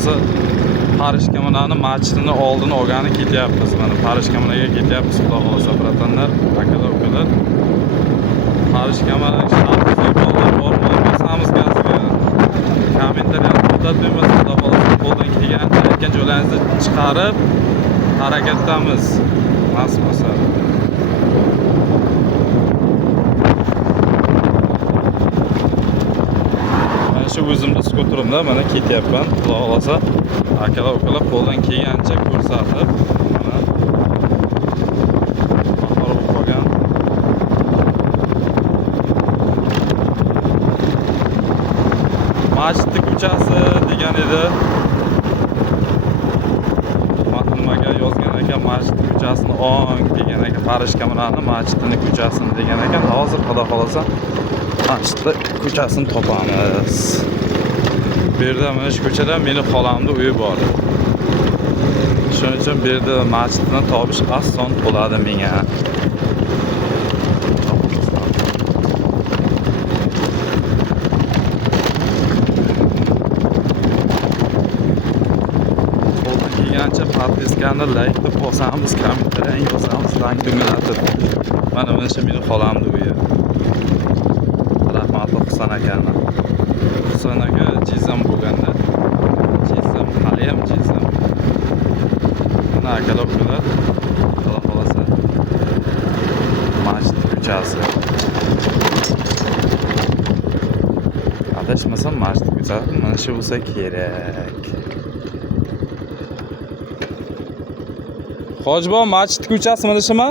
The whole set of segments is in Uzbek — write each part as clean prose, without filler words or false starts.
xolasa Parish kommunani masjidini oldini olgani ketyapmiz. Mana Parish kommunaga ketyapmiz, xudo xolasa bratanlar, akalar, ukalar. Parish kommunani shartiga bog'lab bormaymiz gaziga. Kommentariyani to'xtatmaymiz, xudo xolasa qo'ldan kelgancha aytgan joylaringizni chiqarib harakatdamiz. Nasib bo'lsa. Shu o'zimda skuterimda mana ketyapman. Xudo xolasa akalar, ukalar qo'ldan kelgancha ko'rsatib, mana motor bo'lgan. Masjid ko'chasi degan edi. Nimaga yozgan ekan, masjid ko'chasini o'ng degan ekan, Parish kommunani masjidini ko'chasini degan ekan. Hozir xudo xolasa masjid ko'chasini topamiz. Bu yerda mana shu ko'chada meni xolamning uyi bor. Shuning uchun bu yerda masjidni topish oson bo'ladi menga. Qo'ldan kelgancha podpiskani like deb bosamiz, kommentariyani yozamiz, rang dunlatib. Mana shu meni xolamning uyi. Rahmatli Husan akani. Husan aka jizam bo'lganda. Jizam, haliyam jizam. Mana akalar ukalar, xudo xolasa masjid ko'chasi. Adashmasam masjid ko'chasi mana shu bo'lsa kerak. Hojiboy masjid ko'chasi mana shumi?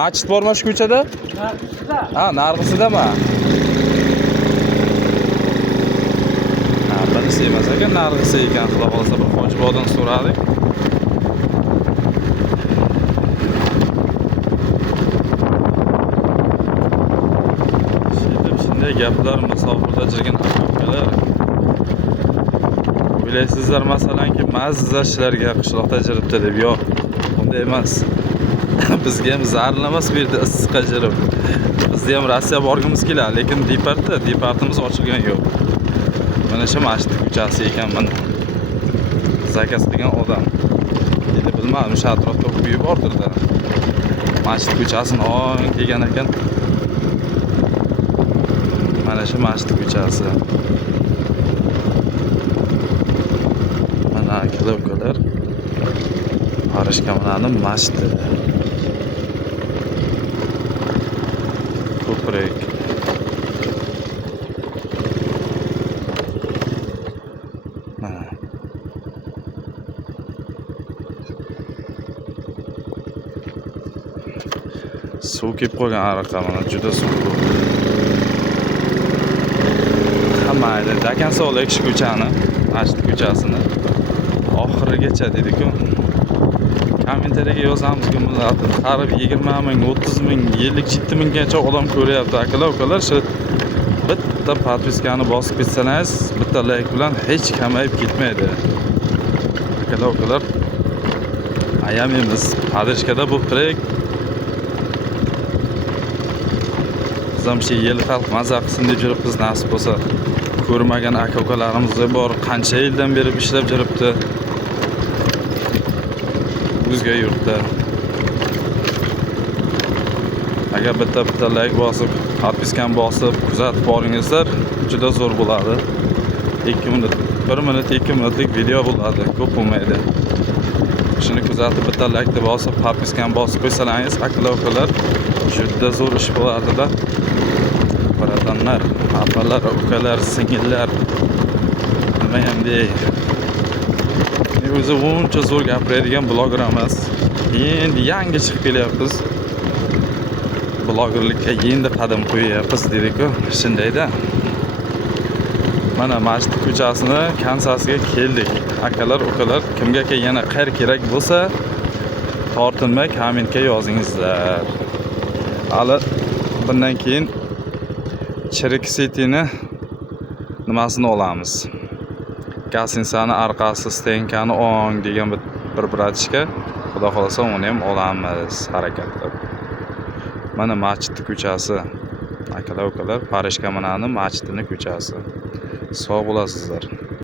Masjid bormi shu ko'chada? Nargisida. Ha, Nargisidami? Bilsa emas ekan, Nargisi ekan. Xudo xolasa bir Hojiboydan so'radik. Shunday gaplar musofirda jirgan aka-ukalar. Bilasizlar masalanki, mazza ishlarga qishloqda jiribdi deb, yo'q. Bunday emas. Bizga ham zarlamas bu yerda issiqqa jirib. Bizda ham Rossiya borgimiz keladi, lekin departimiz ochilgan yo'q. Mana shu masjid ko'chasi ekan mana. Zakas degan odam. Endi bilmadim, shu atrofda uyi bordir-da. Masjid ko'chasini o'ng degan ekan. Mana shu masjid ko'chasi. Mana akalar-ukalar. Parish kommunani masjidi. Ko'prik. Mana. Suv kelib qolgan ariqqa, mana juda suv. Hamma aytadi, akan so'lik shu ko'chani, masjid ko'chasini oxirigacha dedi-ku. Kommentariyaga yozamiz-ku, millat qarib 20 ming, 30 ming, 50-70 minggacha odam ko'ryapti. Akalar, ukalar, shu bitta podpiskani bosib ketsangiz, bitta like bilan hech kamayib ketmaydi. Akalar, ukalar, ayamaymiz. Padishkada bo'lib tirik. Biz ham shu yil xalq maza qilsin deb yuribmiz, nasib bo'lsa. Ko'rmagan aka-ukalarimiz bor, qancha yildan beri ishlab yuribdi. O'zga yurtda. Agar bitta like bosib, podpiskan bosib, kuzatib boringizlar, juda zo'r bo'ladi. 2 minut, 1 minut, 2 minutlik video bo'ladi, ko'p bo'lmaydi. Shuni kuzatib, bitta like bosib, podpiskan bosib qo'ysalaringiz, aka-ukalar, juda zo'r ish bo'ladi-da. Bratanlar, opalar, ukalar, singillar. Nima ham dey. O'zi uncha zo'r gapiradigan bloger emas. Endi yangi chiqib kelyapmiz. Blogerlikka endi qadam qo'yyapmiz dedi-ku. Shundayda. Mana masjid ko'chasini kansasiga keldik. Akalar, ukalar, kimga yana qayr kerak bo'lsa, tortinmay kommentga yozingizlar. Hali bundan keyin Chirik City'ni nimasini olamiz? Gasinsani orqasi, stenkani o'ng degan bir bratishka. Xudo xolasa uni ham olamiz harakatda. Mana masjid ko'chasi. Akalar, ukalar, Parish kommunani masjidini ko'chasi. Sog' bo'lasizlar.